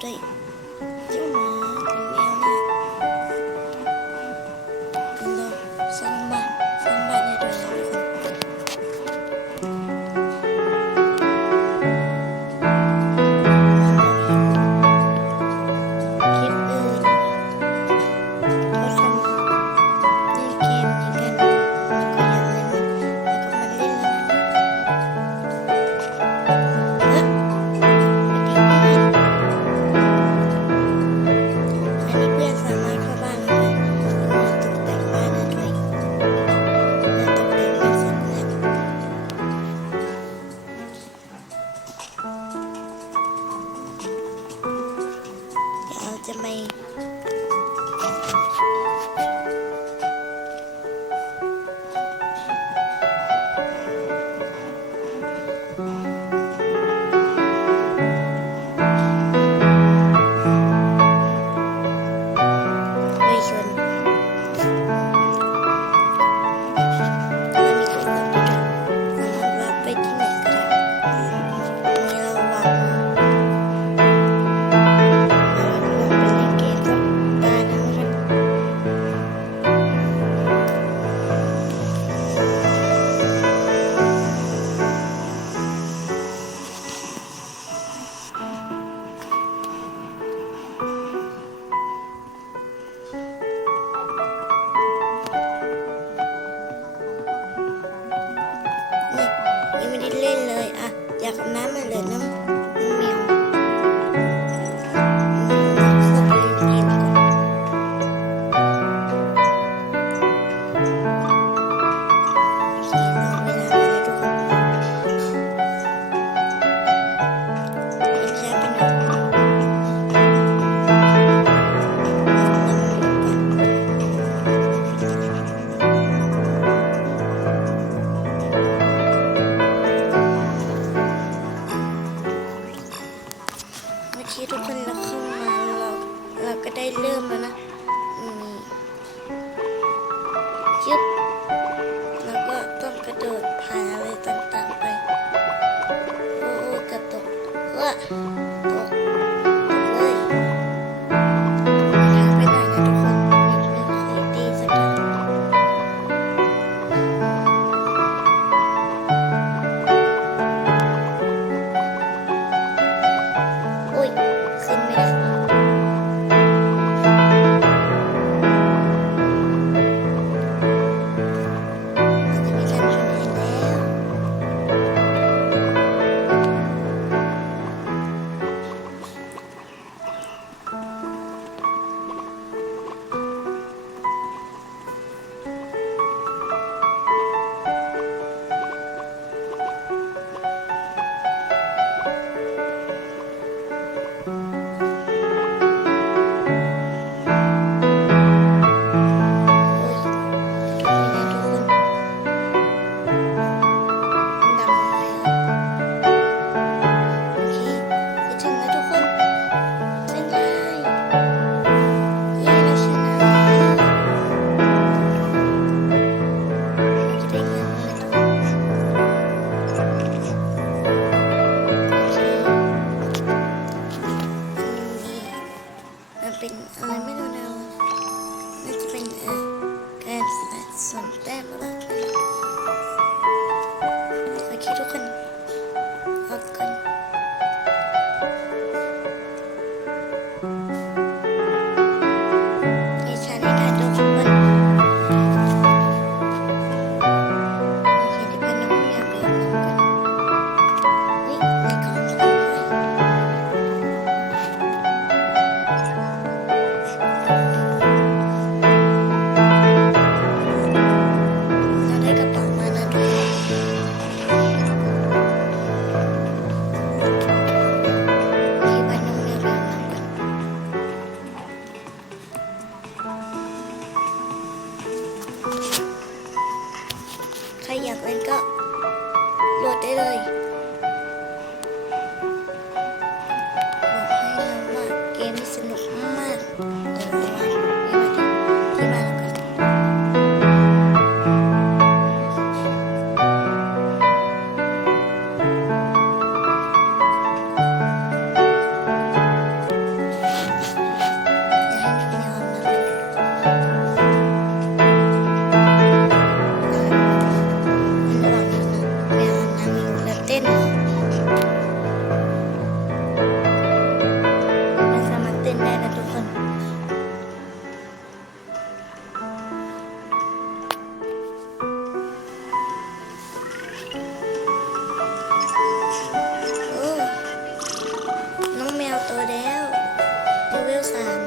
对就我星。てない。Rosanna.